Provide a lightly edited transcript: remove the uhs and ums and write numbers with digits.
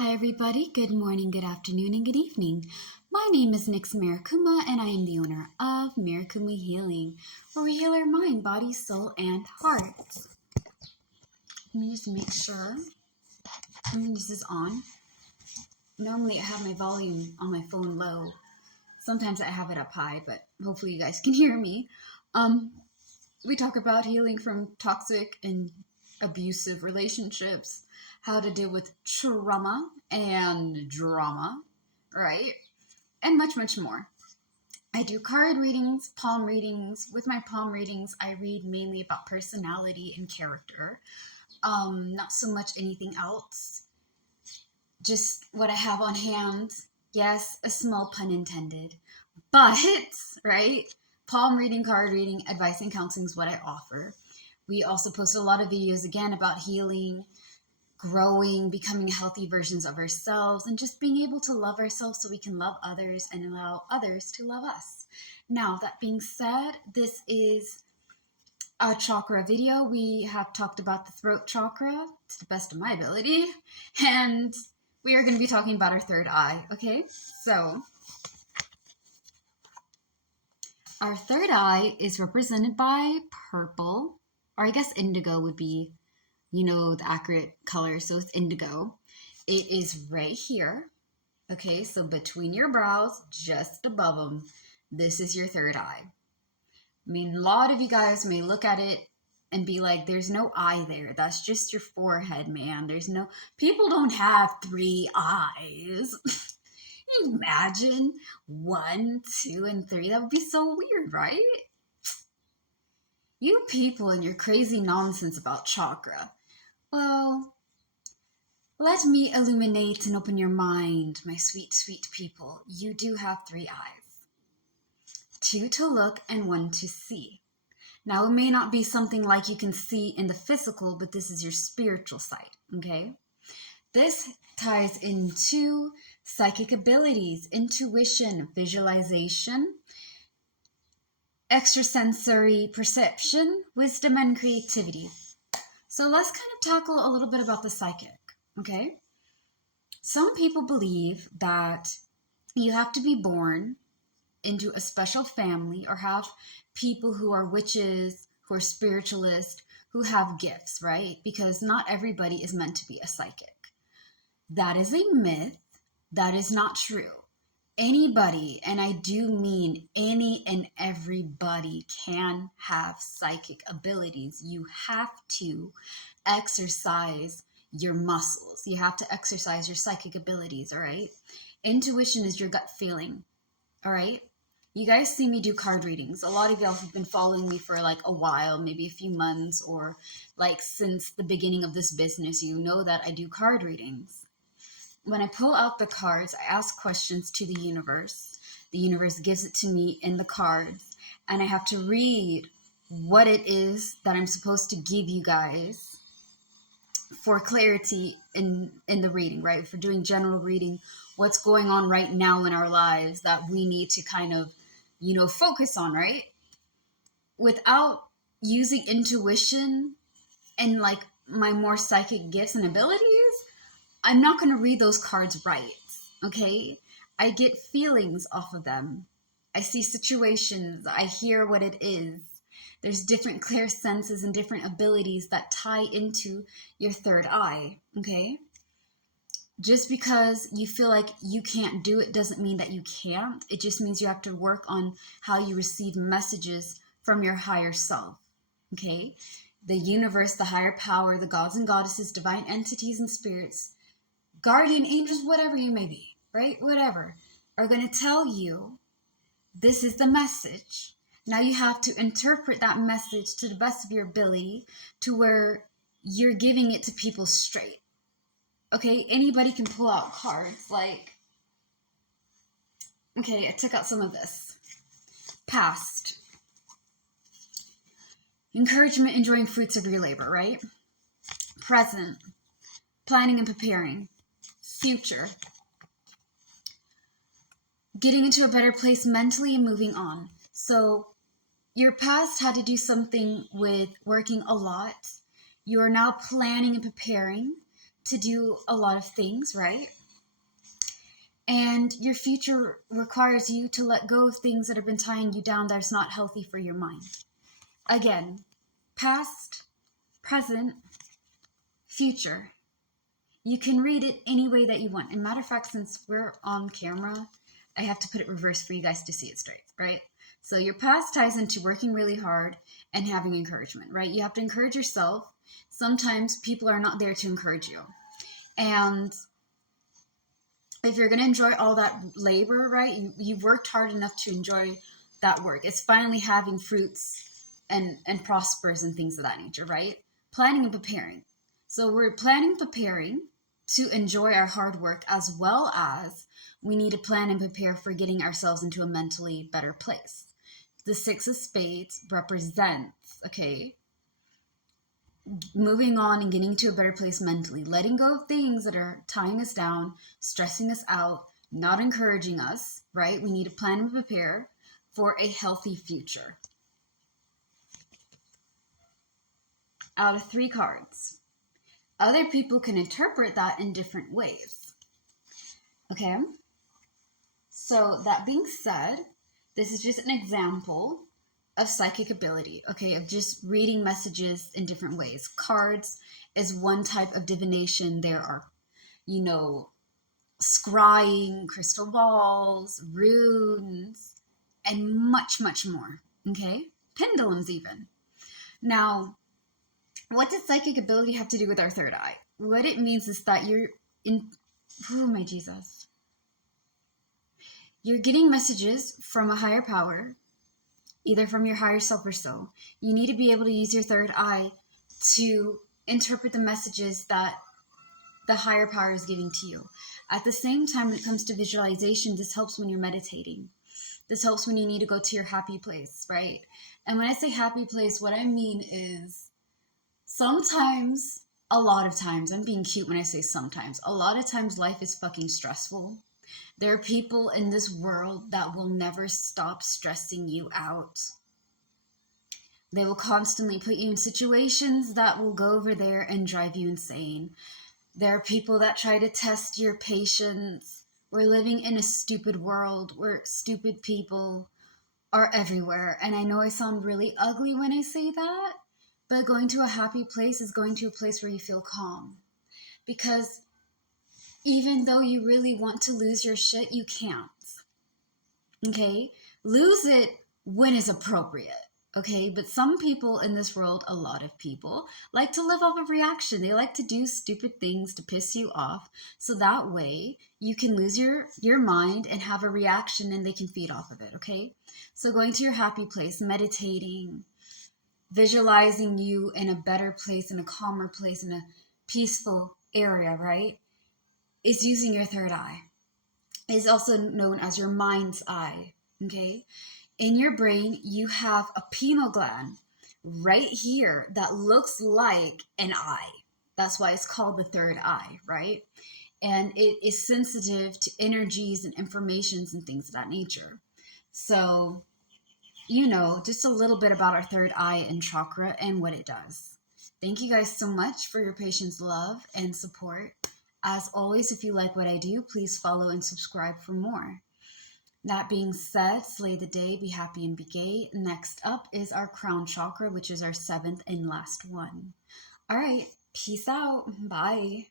Hi everybody, good morning, good afternoon, and good evening. My name is Nix Marikuma and I am the owner of Marikuma Healing, where we heal our mind, body, soul, and heart. Let me just make sure this is on. Normally I have my volume on my phone low. Sometimes I have it up high, but hopefully you guys can hear me. We talk about healing from toxic and abusive relationships, how to deal with trauma and drama, right? And much, much more. I do card readings, palm readings. With my palm readings, I read mainly about personality and character. Not so much anything else. Just what I have on hand. Yes, a small pun intended. But, right? Palm reading, card reading, advice and counseling is what I offer. We also post a lot of videos again about healing, growing, becoming healthy versions of ourselves, and just being able to love ourselves so we can love others and allow others to love us. Now, that being said, this is a chakra video. We have talked about the throat chakra to the best of my ability, and we are going to be talking about our third eye, okay? So, our third eye is represented by purple, or I guess indigo would be, the accurate color, so it's indigo. It is right here, okay? So between your brows, just above them, this is your third eye. I mean, a lot of you guys may look at it and be like, there's no eye there. That's just your forehead, man. People don't have three eyes. Imagine 1, 2, and 3. That would be so weird, right? You people and your crazy nonsense about chakra. Well, let me illuminate and open your mind, my sweet, sweet people. You do have 3 eyes. 2 to look and 1 to see. Now, it may not be something like you can see in the physical, but this is your spiritual side, okay? This ties into psychic abilities, intuition, visualization, extrasensory perception, wisdom, and creativity. So let's kind of tackle a little bit about the psychic, okay? Some people believe that you have to be born into a special family or have people who are witches, who are spiritualists, who have gifts, right? Because not everybody is meant to be a psychic. That is a myth. That is not true. Anybody, and I do mean any and everybody, can have psychic abilities. You have to exercise your muscles. You have to exercise your psychic abilities, all right? Intuition is your gut feeling, all right? You guys see me do card readings. A lot of y'all have been following me for like a while, maybe a few months, or like since the beginning of this business. You know that I do card readings. When I pull out the cards, I ask questions to the universe. The universe gives it to me in the cards, and I have to read what it is that I'm supposed to give you guys for clarity in the reading, right? For doing general reading, what's going on right now in our lives that we need to kind of, focus on, right? Without using intuition and like my more psychic gifts and abilities, I'm not going to read those cards right, okay? I get feelings off of them. I see situations. I hear what it is. There's different clear senses and different abilities that tie into your third eye, okay? Just because you feel like you can't do it doesn't mean that you can't. It just means you have to work on how you receive messages from your higher self, okay? The universe, the higher power, the gods and goddesses, divine entities and spirits, guardian angels, whatever you may be, right? Whatever, are going to tell you this is the message. Now you have to interpret that message to the best of your ability to where you're giving it to people straight. Okay, anybody can pull out cards. Like, okay, I took out some of this. Past. Encouragement, enjoying fruits of your labor, right? Present. Planning and preparing. Future. Getting into a better place mentally and moving on. So your past had to do something with working a lot. You are now planning and preparing to do a lot of things, right? And your future requires you to let go of things that have been tying you down that's not healthy for your mind. Again, past, present, future. You can read it any way that you want. And matter of fact, since we're on camera, I have to put it reverse for you guys to see it straight, right? So your past ties into working really hard and having encouragement, right? You have to encourage yourself. Sometimes people are not there to encourage you. And if you're going to enjoy all that labor, right, you've worked hard enough to enjoy that work. It's finally having fruits and prospers and things of that nature, right? Planning and preparing. So we're planning, preparing to enjoy our hard work, as well as we need to plan and prepare for getting ourselves into a mentally better place. The Six of Spades represents, okay, moving on and getting to a better place mentally, letting go of things that are tying us down, stressing us out, not encouraging us, right? We need to plan and prepare for a healthy future. Out of 3 cards. Other people can interpret that in different ways. Okay? So that being said, this is just an example of psychic ability, okay, of just reading messages in different ways. Cards is one type of divination. There are, scrying, crystal balls, runes, and much, much more, okay? Pendulums even. Now, what does psychic ability have to do with our third eye? What it means is that you're getting messages from a higher power, either from your higher self or so. You need to be able to use your third eye to interpret the messages that the higher power is giving to you. At the same time, when it comes to visualization, this helps when you're meditating. This helps when you need to go to your happy place, right? And when I say happy place, what I mean is sometimes, a lot of times, I'm being cute when I say sometimes, a lot of times life is fucking stressful. There are people in this world that will never stop stressing you out. They will constantly put you in situations that will go over there and drive you insane. There are people that try to test your patience. We're living in a stupid world where stupid people are everywhere. And I know I sound really ugly when I say that, but going to a happy place is going to a place where you feel calm. Because even though you really want to lose your shit, you can't. Okay? Lose it when it's appropriate. Okay? But some people in this world, a lot of people, like to live off of reaction. They like to do stupid things to piss you off. So that way you can lose your mind and have a reaction and they can feed off of it. Okay? So going to your happy place, meditating, visualizing you in a better place, in a calmer place, in a peaceful area, right? Is using your third eye. It's also known as your mind's eye, okay? In your brain, you have a pineal gland right here that looks like an eye. That's why it's called the third eye, right? And it is sensitive to energies and informations and things of that nature. So, just a little bit about our third eye and chakra and what it does. Thank you guys so much for your patience, love, and support. As always, if you like what I do, please follow and subscribe for more. That being said, slay the day, be happy and be gay. Next up is our crown chakra, which is our 7th and last one. All right, peace out. Bye.